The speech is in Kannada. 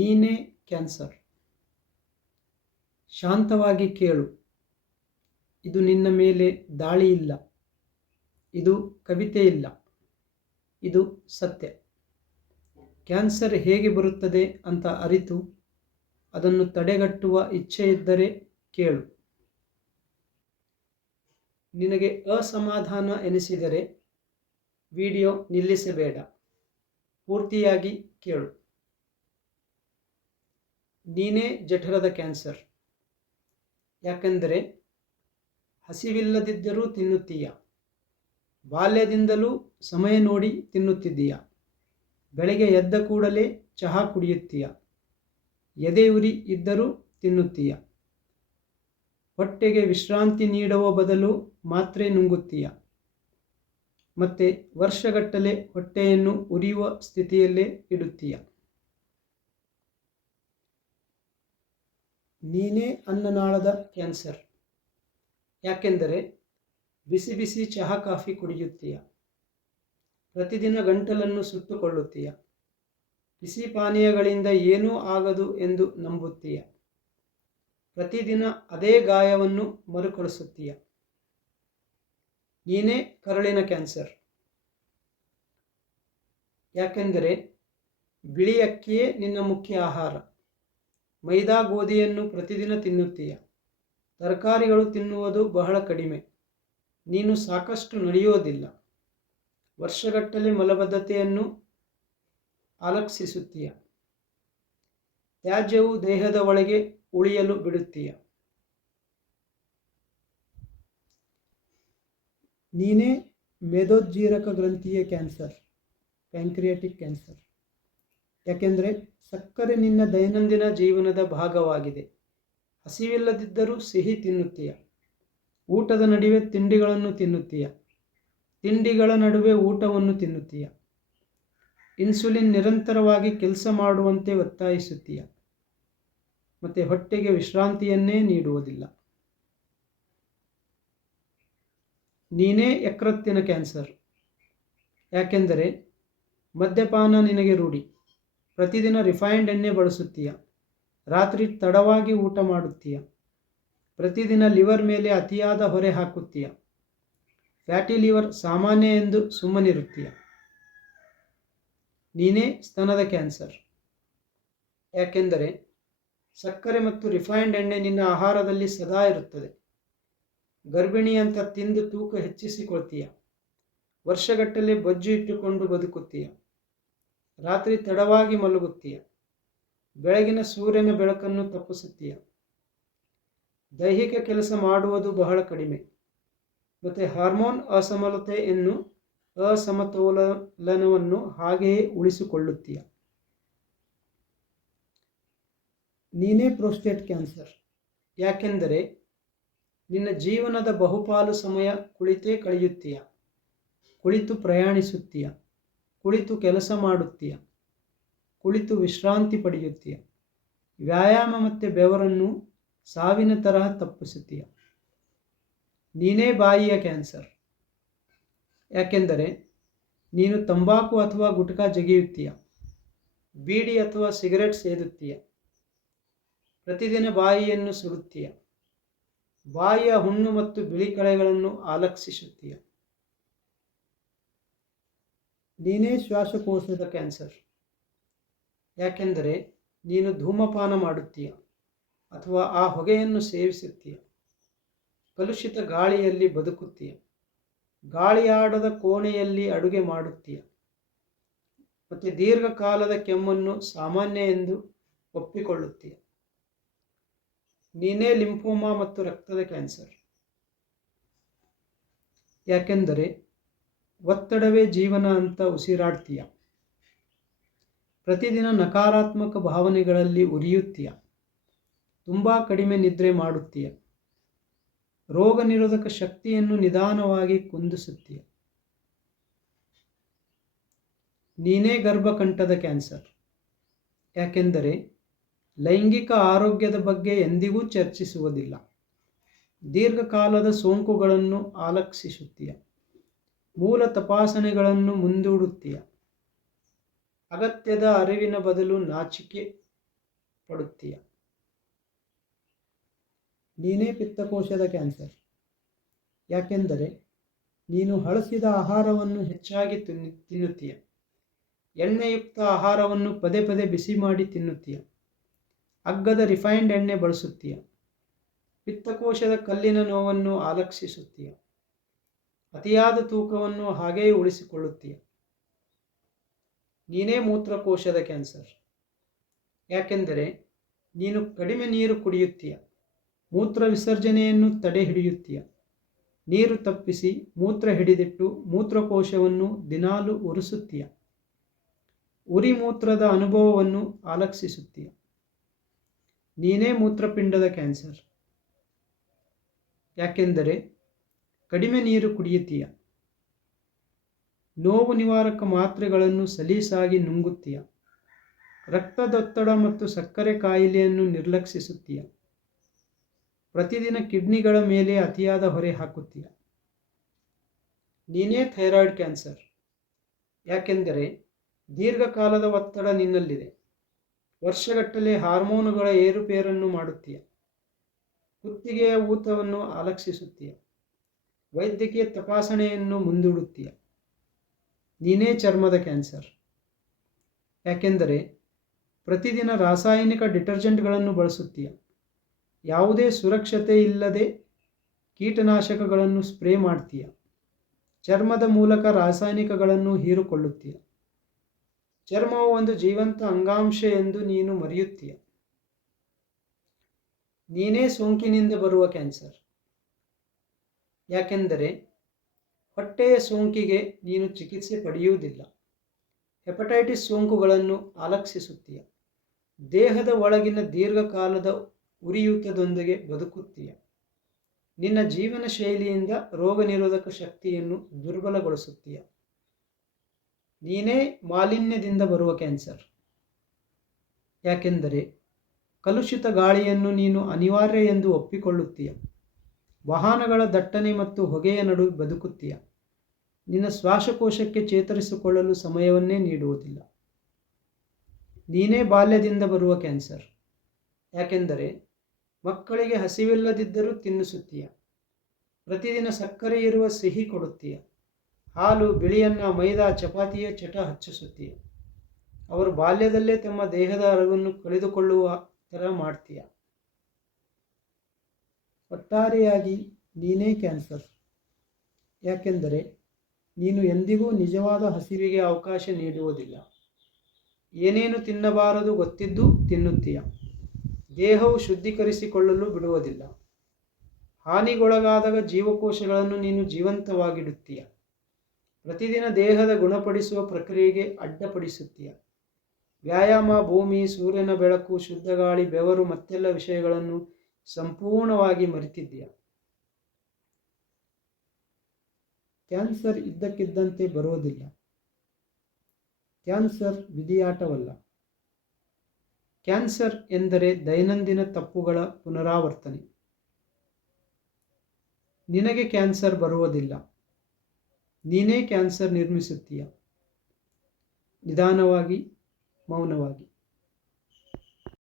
ನೀನೇ ಕ್ಯಾನ್ಸರ್. ಶಾಂತವಾಗಿ ಕೇಳು. ಇದು ನಿನ್ನ ಮೇಲೆ ದಾಳಿ ಇಲ್ಲ. ಇದು ಕವಿತೆ ಇಲ್ಲ. ಇದು ಸತ್ಯ. ಕ್ಯಾನ್ಸರ್ ಹೇಗೆ ಬರುತ್ತದೆ ಅಂತ ಅರಿತು, ಅದನ್ನು ತಡೆಗಟ್ಟುವ ಇಚ್ಛೆ ಇದ್ದರೆ ಕೇಳು. ನಿನಗೆ ಅಸಮಾಧಾನ ಎನಿಸಿದರೆ ವಿಡಿಯೋ ನಿಲ್ಲಿಸಬೇಡ. ಪೂರ್ತಿಯಾಗಿ ಕೇಳು. ನೀನೇ ಜಠರದ ಕ್ಯಾನ್ಸರ್. ಯಾಕೆಂದರೆ ಹಸಿವಿಲ್ಲದಿದ್ದರೂ ತಿನ್ನುತ್ತೀಯ. ಬಾಲ್ಯದಿಂದಲೂ ಸಮಯ ನೋಡಿ ತಿನ್ನುತ್ತಿದ್ದೀಯ. ಬೆಳಗ್ಗೆ ಎದ್ದ ಕೂಡಲೇ ಚಹಾ ಕುಡಿಯುತ್ತೀಯ. ಎದೆಯುರಿ ಇದ್ದರೂ ತಿನ್ನುತ್ತೀಯ. ಹೊಟ್ಟೆಗೆ ವಿಶ್ರಾಂತಿ ನೀಡುವ ಬದಲು ಮಾತ್ರೆ ನುಂಗುತ್ತೀಯ. ಮತ್ತೆ ವರ್ಷಗಟ್ಟಲೆ ಹೊಟ್ಟೆಯನ್ನು ಉರಿಯುವ ಸ್ಥಿತಿಯಲ್ಲೇ ಇಡುತ್ತೀಯ. ನೀನೇ ಅನ್ನನಾಳದ ಕ್ಯಾನ್ಸರ್ ಯಾಕೆಂದರೆ ಬಿಸಿ ಬಿಸಿ ಚಹಾ ಕಾಫಿ ಕುಡಿಯುತ್ತೀಯ. ಪ್ರತಿದಿನ ಗಂಟಲನ್ನು ಸುಟ್ಟುಕೊಳ್ಳುತ್ತೀಯ. ಬಿಸಿ ಪಾನೀಯಗಳಿಂದ ಏನೂ ಆಗದು ಎಂದು ನಂಬುತ್ತೀಯ. ಪ್ರತಿದಿನ ಅದೇ ಗಾಯವನ್ನು ಮರುಕಳಿಸುತ್ತೀಯ. ನೀನೇ ಕರಳಿನ ಕ್ಯಾನ್ಸರ್ ಯಾಕೆಂದರೆ ಬಿಳಿ ಅಕ್ಕಿಯೇ ನಿನ್ನ ಮುಖ್ಯ ಆಹಾರ. ಮೈದಾ ಗೋಧಿಯನ್ನು ಪ್ರತಿದಿನ ತಿನ್ನುತ್ತೀಯ. ತರಕಾರಿಗಳು ತಿನ್ನುವುದು ಬಹಳ ಕಡಿಮೆ. ನೀನು ಸಾಕಷ್ಟು ನಡೆಯೋದಿಲ್ಲ. ವರ್ಷಗಟ್ಟಲೆ ಮಲಬದ್ಧತೆಯನ್ನು ಆಲಕ್ಷಿಸುತ್ತೀಯ. ತ್ಯಾಜ್ಯವು ದೇಹದ ಒಳಗೆ ಉಳಿಯಲು ಬಿಡುತ್ತೀಯ. ನೀನೇ ಮೇದೋಜ್ಜೀರಕ ಗ್ರಂಥಿಯ ಕ್ಯಾನ್ಸರ್, ಪ್ಯಾಂಕ್ರಿಯಾಟಿಕ್ ಕ್ಯಾನ್ಸರ್. ಯಾಕೆಂದರೆ ಸಕ್ಕರೆ ನಿನ್ನ ದೈನಂದಿನ ಜೀವನದ ಭಾಗವಾಗಿದೆ. ಹಸಿವಿಲ್ಲದಿದ್ದರೂ ಸಿಹಿ ತಿನ್ನುತ್ತೀಯ. ಊಟದ ನಡುವೆ ತಿಂಡಿಗಳನ್ನು ತಿನ್ನುತ್ತೀಯ. ತಿಂಡಿಗಳ ನಡುವೆ ಊಟವನ್ನು ತಿನ್ನುತ್ತೀಯ. ಇನ್ಸುಲಿನ್ ನಿರಂತರವಾಗಿ ಕೆಲಸ ಮಾಡುವಂತೆ ಒತ್ತಾಯಿಸುತ್ತೀಯ. ಮತ್ತು ಹೊಟ್ಟೆಗೆ ವಿಶ್ರಾಂತಿಯನ್ನೇ ನೀಡುವುದಿಲ್ಲ. ನೀನೇ ಯಕೃತ್ತಿನ ಕ್ಯಾನ್ಸರ್. ಯಾಕೆಂದರೆ ಮದ್ಯಪಾನ ನಿನಗೆ ರೂಢಿ. ಪ್ರತಿದಿನ ರಿಫೈನ್ಡ್ ಎಣ್ಣೆ ಬಳಸುತ್ತೀಯ? ರಾತ್ರಿ ತಡವಾಗಿ ಊಟ ಮಾಡುತ್ತೀಯ? ಪ್ರತಿದಿನ ಲಿವರ್ ಮೇಲೆ ಅತಿಯಾದ ಹೊರೆ ಹಾಕುತ್ತೀಯ? ಫ್ಯಾಟಿ ಲಿವರ್ ಸಾಮಾನ್ಯ ಎಂದು ಸುಮ್ಮನಿರುತ್ತೀಯ? ನೀನೇ ಸ್ತನದ ಕ್ಯಾನ್ಸರ್ ಯಾಕೆಂದರೆ ಸಕ್ಕರೆ ಮತ್ತು ರಿಫೈನ್ಡ್ ಎಣ್ಣೆ ನಿನ್ನ ಆಹಾರದಲ್ಲಿ ಸದಾ ಇರುತ್ತದೆ. ಗರ್ಭಿಣಿಯಂತ ತಿಂದು ತೂಕ ಹೆಚ್ಚಿಸಿಕೊಳ್ತೀಯ. ವರ್ಷಗಟ್ಟಲೆ ಬೊಜ್ಜು ಇಟ್ಟುಕೊಂಡು ಬದುಕುತ್ತೀಯ. ರಾತ್ರಿ ತಡವಾಗಿ ಮಲಗುತ್ತೀಯ. ಬೆಳಗಿನ ಸೂರ್ಯನ ಬೆಳಕನ್ನು ತಪ್ಪಿಸುತ್ತೀಯ. ದೈಹಿಕ ಕೆಲಸ ಮಾಡುವುದು ಬಹಳ ಕಡಿಮೆ. ಮತ್ತು ಹಾರ್ಮೋನ್ ಅಸಮಲತೆಯನ್ನು ಅಸಮತೋಲನವನ್ನು ಹಾಗೆಯೇ ಉಳಿಸಿಕೊಳ್ಳುತ್ತೀಯ. ನೀನೇ ಪ್ರೋಸ್ಟೇಟ್ ಕ್ಯಾನ್ಸರ್. ಯಾಕೆಂದರೆ ನಿನ್ನ ಜೀವನದ ಬಹುಪಾಲು ಸಮಯ ಕುಳಿತೇ ಕಳೆಯುತ್ತೀಯ. ಕುಳಿತು ಪ್ರಯಾಣಿಸುತ್ತೀಯ. ಕುಳಿತು ಕೆಲಸ ಮಾಡುತ್ತೀಯ? ಕುಳಿತು ವಿಶ್ರಾಂತಿ ಪಡೆಯುತ್ತೀಯ? ವ್ಯಾಯಾಮ ಮತ್ತು ಬೆವರನ್ನು ಸಾವಿನ ತರಹ ತಪ್ಪಿಸುತ್ತೀಯ? ನೀನೇ ಬಾಯಿಯ ಕ್ಯಾನ್ಸರ್. ಯಾಕೆಂದರೆ ನೀನು ತಂಬಾಕು ಅಥವಾ ಗುಟ್ಕಾ ಜಗಿಯುತ್ತೀಯ. ಬೀಡಿ ಅಥವಾ ಸಿಗರೆಟ್ ಸೇದುತ್ತೀಯ. ಪ್ರತಿದಿನ ಬಾಯಿಯನ್ನು ಸುಡುತ್ತೀಯ. ಬಾಯಿಯ ಹುಣ್ಣು ಮತ್ತು ಬಿಳಿ ಕಳೆಗಳನ್ನು ಆಲಕ್ಷಿಸುತ್ತೀಯ. ನೀನೇ ಶ್ವಾಸಕೋಶದ ಕ್ಯಾನ್ಸರ್. ಯಾಕೆಂದರೆ ನೀನು ಧೂಮಪಾನ ಮಾಡುತ್ತೀಯ ಅಥವಾ ಆ ಹೊಗೆಯನ್ನು ಸೇವಿಸುತ್ತೀಯ. ಕಲುಷಿತ ಗಾಳಿಯಲ್ಲಿ ಬದುಕುತ್ತೀಯ. ಗಾಳಿಯಾಡದ ಕೋಣೆಯಲ್ಲಿ ಅಡುಗೆ ಮಾಡುತ್ತೀಯ. ಮತ್ತು ದೀರ್ಘಕಾಲದ ಕೆಮ್ಮನ್ನು ಸಾಮಾನ್ಯ ಎಂದು ಒಪ್ಪಿಕೊಳ್ಳುತ್ತೀಯ. ನೀನೇ ಲಿಂಫೋಮಾ ಮತ್ತು ರಕ್ತದ ಕ್ಯಾನ್ಸರ್. ಯಾಕೆಂದರೆ ಒತ್ತಡವೇ ಜೀವನ ಅಂತ ಉಸಿರಾಡ್ತೀಯ. ಪ್ರತಿದಿನ ನಕಾರಾತ್ಮಕ ಭಾವನೆಗಳಲ್ಲಿ ಉರಿಯುತ್ತೀಯ. ತುಂಬ ಕಡಿಮೆ ನಿದ್ರೆ ಮಾಡುತ್ತೀಯ. ರೋಗ ನಿರೋಧಕ ಶಕ್ತಿಯನ್ನು ನಿಧಾನವಾಗಿ ಕುಂದಿಸುತ್ತೀಯ. ನೀನೇ ಗರ್ಭಕಂಠದ ಕ್ಯಾನ್ಸರ್. ಯಾಕೆಂದರೆ ಲೈಂಗಿಕ ಆರೋಗ್ಯದ ಬಗ್ಗೆ ಎಂದಿಗೂ ಚರ್ಚಿಸುವುದಿಲ್ಲ. ದೀರ್ಘಕಾಲದ ಸೋಂಕುಗಳನ್ನು ಆಲಕ್ಷಿಸುತ್ತೀಯ. ಮೂಲ ತಪಾಸಣೆಗಳನ್ನು ಮುಂದೂಡುತ್ತೀಯ. ಅಗತ್ಯದ ಅರಿವಿನ ಬದಲು ನಾಚಿಕೆ ಪಡುತ್ತೀಯ. ನೀನೇ ಪಿತ್ತಕೋಶದ ಕ್ಯಾನ್ಸರ್. ಯಾಕೆಂದರೆ ನೀನು ಹಳಸಿದ ಆಹಾರವನ್ನು ಹೆಚ್ಚಾಗಿ ತಿನ್ನು, ತಿನ್ನುತ್ತೀಯ. ಎಣ್ಣೆಯುಕ್ತ ಆಹಾರವನ್ನು ಪದೇ ಪದೇ ಬಿಸಿ ಮಾಡಿ ತಿನ್ನುತ್ತೀಯ. ಅಗ್ಗದ ರಿಫೈನ್ಡ್ ಎಣ್ಣೆ ಬಳಸುತ್ತೀಯ. ಪಿತ್ತಕೋಶದ ಕಲ್ಲಿನ ನೋವನ್ನು ಆಲಕ್ಷಿಸುತ್ತೀಯ. ಅತಿಯಾದ ತೂಕವನ್ನು ಹಾಗೆಯೇ ಉಳಿಸಿಕೊಳ್ಳುತ್ತೀಯ. ನೀನೇ ಮೂತ್ರಕೋಶದ ಕ್ಯಾನ್ಸರ್. ಯಾಕೆಂದರೆ ನೀನು ಕಡಿಮೆ ನೀರು ಕುಡಿಯುತ್ತೀಯ. ಮೂತ್ರ ವಿಸರ್ಜನೆಯನ್ನು ತಡೆ ಹಿಡಿಯುತ್ತೀಯ. ನೀರು ತಪ್ಪಿಸಿ ಮೂತ್ರ ಹಿಡಿದಿಟ್ಟು ಮೂತ್ರಕೋಶವನ್ನು ದಿನಾಲು ಉರಿಸುತ್ತೀಯ. ಉರಿ ಮೂತ್ರದ ಅನುಭವವನ್ನು ಆಲಕ್ಷಿಸುತ್ತೀಯ. ನೀನೇ ಮೂತ್ರಪಿಂಡದ ಕ್ಯಾನ್ಸರ್. ಯಾಕೆಂದರೆ ಕಡಿಮೆ ನೀರು ಕುಡಿಯುತ್ತೀಯ? ನೋವು ನಿವಾರಕ ಮಾತ್ರೆಗಳನ್ನು ಸಲೀಸಾಗಿ ನುಂಗುತ್ತೀಯ? ರಕ್ತದೊತ್ತಡ ಮತ್ತು ಸಕ್ಕರೆ ಕಾಯಿಲೆಯನ್ನು ನಿರ್ಲಕ್ಷಿಸುತ್ತೀಯ? ಪ್ರತಿದಿನ ಕಿಡ್ನಿಗಳ ಮೇಲೆ ಅತಿಯಾದ ಹೊರೆ ಹಾಕುತ್ತೀಯ? ನೀನೇ ಥೈರಾಯ್ಡ್ ಕ್ಯಾನ್ಸರ್. ಯಾಕೆಂದರೆ ದೀರ್ಘಕಾಲದ ಒತ್ತಡ ನಿನ್ನಲ್ಲಿದೆ. ವರ್ಷಗಟ್ಟಲೆ ಹಾರ್ಮೋನುಗಳ ಏರುಪೇರನ್ನು ಮಾಡುತ್ತೀಯ. ಕುತ್ತಿಗೆಯ ಊತವನ್ನು ಆಲಕ್ಷಿಸುತ್ತೀಯ. ವೈದ್ಯಕೀಯ ತಪಾಸಣೆಯನ್ನು ಮುಂದೂಡುತ್ತೀಯ. ನೀನೇ ಚರ್ಮದ ಕ್ಯಾನ್ಸರ್. ಯಾಕೆಂದರೆ ಪ್ರತಿದಿನ ರಾಸಾಯನಿಕ ಡಿಟರ್ಜೆಂಟ್ಗಳನ್ನು ಬಳಸುತ್ತೀಯ. ಯಾವುದೇ ಸುರಕ್ಷತೆ ಇಲ್ಲದೆ ಕೀಟನಾಶಕಗಳನ್ನು ಸ್ಪ್ರೇ ಮಾಡ್ತೀಯ. ಚರ್ಮದ ಮೂಲಕ ರಾಸಾಯನಿಕಗಳನ್ನು ಹೀರಿಕೊಳ್ಳುತ್ತೀಯ. ಚರ್ಮವು ಒಂದು ಜೀವಂತ ಅಂಗಾಂಶ ಎಂದು ನೀನು ಮರೆಯುತ್ತೀಯ. ನೀನೇ ಸೋಂಕಿನಿಂದ ಬರುವ ಕ್ಯಾನ್ಸರ್. ಯಾಕೆಂದರೆ ಹೊಟ್ಟೆಯ ಸೋಂಕಿಗೆ ನೀನು ಚಿಕಿತ್ಸೆ ಪಡೆಯುವುದಿಲ್ಲ. ಹೆಪಟೈಟಿಸ್ ಸೋಂಕುಗಳನ್ನು ಆಲಕ್ಷಿಸುತ್ತೀಯ. ದೇಹದ ಒಳಗಿನ ದೀರ್ಘಕಾಲದ ಉರಿಯೂತದೊಂದಿಗೆ ಬದುಕುತ್ತೀಯ. ನಿನ್ನ ಜೀವನ ಶೈಲಿಯಿಂದ ರೋಗ ನಿರೋಧಕ ಶಕ್ತಿಯನ್ನು ದುರ್ಬಲಗೊಳಿಸುತ್ತೀಯ. ನೀನೇ ಮಾಲಿನ್ಯದಿಂದ ಬರುವ ಕ್ಯಾನ್ಸರ್. ಯಾಕೆಂದರೆ ಕಲುಷಿತ ಗಾಳಿಯನ್ನು ನೀನು ಅನಿವಾರ್ಯ ಎಂದು ಒಪ್ಪಿಕೊಳ್ಳುತ್ತೀಯ. ವಾಹನಗಳ ದಟ್ಟಣೆ ಮತ್ತು ಹೊಗೆಯ ನಡುವೆ ಬದುಕುತ್ತೀಯ. ನಿನ್ನ ಶ್ವಾಸಕೋಶಕ್ಕೆ ಚೇತರಿಸಿಕೊಳ್ಳಲು ಸಮಯವನ್ನೇ ನೀಡುವುದಿಲ್ಲ. ನೀನೇ ಬಾಲ್ಯದಿಂದ ಬರುವ ಕ್ಯಾನ್ಸರ್. ಯಾಕೆಂದರೆ ಮಕ್ಕಳಿಗೆ ಹಸಿವಿಲ್ಲದಿದ್ದರೂ ತಿನ್ನಿಸುತ್ತೀಯ. ಪ್ರತಿದಿನ ಸಕ್ಕರೆ ಇರುವ ಸಿಹಿ ಕೊಡುತ್ತೀಯ. ಹಾಲು, ಬಿಳಿಯನ್ನ, ಮೈದಾ, ಚಪಾತಿಯ ಚಟ ಹಚ್ಚಿಸುತ್ತೀಯ. ಅವರು ಬಾಲ್ಯದಲ್ಲೇ ತಮ್ಮ ದೇಹದ ಅರವನ್ನು ಕಳೆದುಕೊಳ್ಳುವ ಥರ ಮಾಡ್ತೀಯ. ಒಟ್ಟಾರೆಯಾಗಿ ನೀನೇ ಕ್ಯಾನ್ಸರ್. ಯಾಕೆಂದರೆ ನೀನು ಎಂದಿಗೂ ನಿಜವಾದ ಹಸಿವಿಗೆ ಅವಕಾಶ ನೀಡುವುದಿಲ್ಲ. ಏನೇನು ತಿನ್ನಬಾರದು ಗೊತ್ತಿದ್ದು ತಿನ್ನುತ್ತೀಯ. ದೇಹವು ಶುದ್ಧೀಕರಿಸಿಕೊಳ್ಳಲು ಬಿಡುವುದಿಲ್ಲ. ಹಾನಿಗೊಳಗಾದಾಗ ಜೀವಕೋಶಗಳನ್ನು ನೀನು ಜೀವಂತವಾಗಿಡುತ್ತೀಯ. ಪ್ರತಿದಿನ ದೇಹದ ಗುಣಪಡಿಸುವ ಪ್ರಕ್ರಿಯೆಗೆ ಅಡ್ಡಪಡಿಸುತ್ತೀಯ. ವ್ಯಾಯಾಮ, ಭೂಮಿ, ಸೂರ್ಯನ ಬೆಳಕು, ಶುದ್ಧ ಗಾಳಿ, ಬೆವರು ಮತ್ತೆಲ್ಲ ವಿಷಯಗಳನ್ನು ಸಂಪೂರ್ಣವಾಗಿ ಮರೆತಿದ್ದೀಯ. ಕ್ಯಾನ್ಸರ್ ಇದ್ದಕ್ಕಿದ್ದಂತೆ ಬರೋದಿಲ್ಲ. ಕ್ಯಾನ್ಸರ್ ವಿಧಿಯಾಟವಲ್ಲ. ಕ್ಯಾನ್ಸರ್ ಎಂದರೆ ದೈನಂದಿನ ತಪ್ಪುಗಳ ಪುನರಾವರ್ತನೆ. ನಿನಗೆ ಕ್ಯಾನ್ಸರ್ ಬರುವುದಿಲ್ಲ. ನೀನೇ ಕ್ಯಾನ್ಸರ್ ನಿರ್ಮಿಸುತ್ತೀಯ. ನಿಧಾನವಾಗಿ, ಮೌನವಾಗಿ.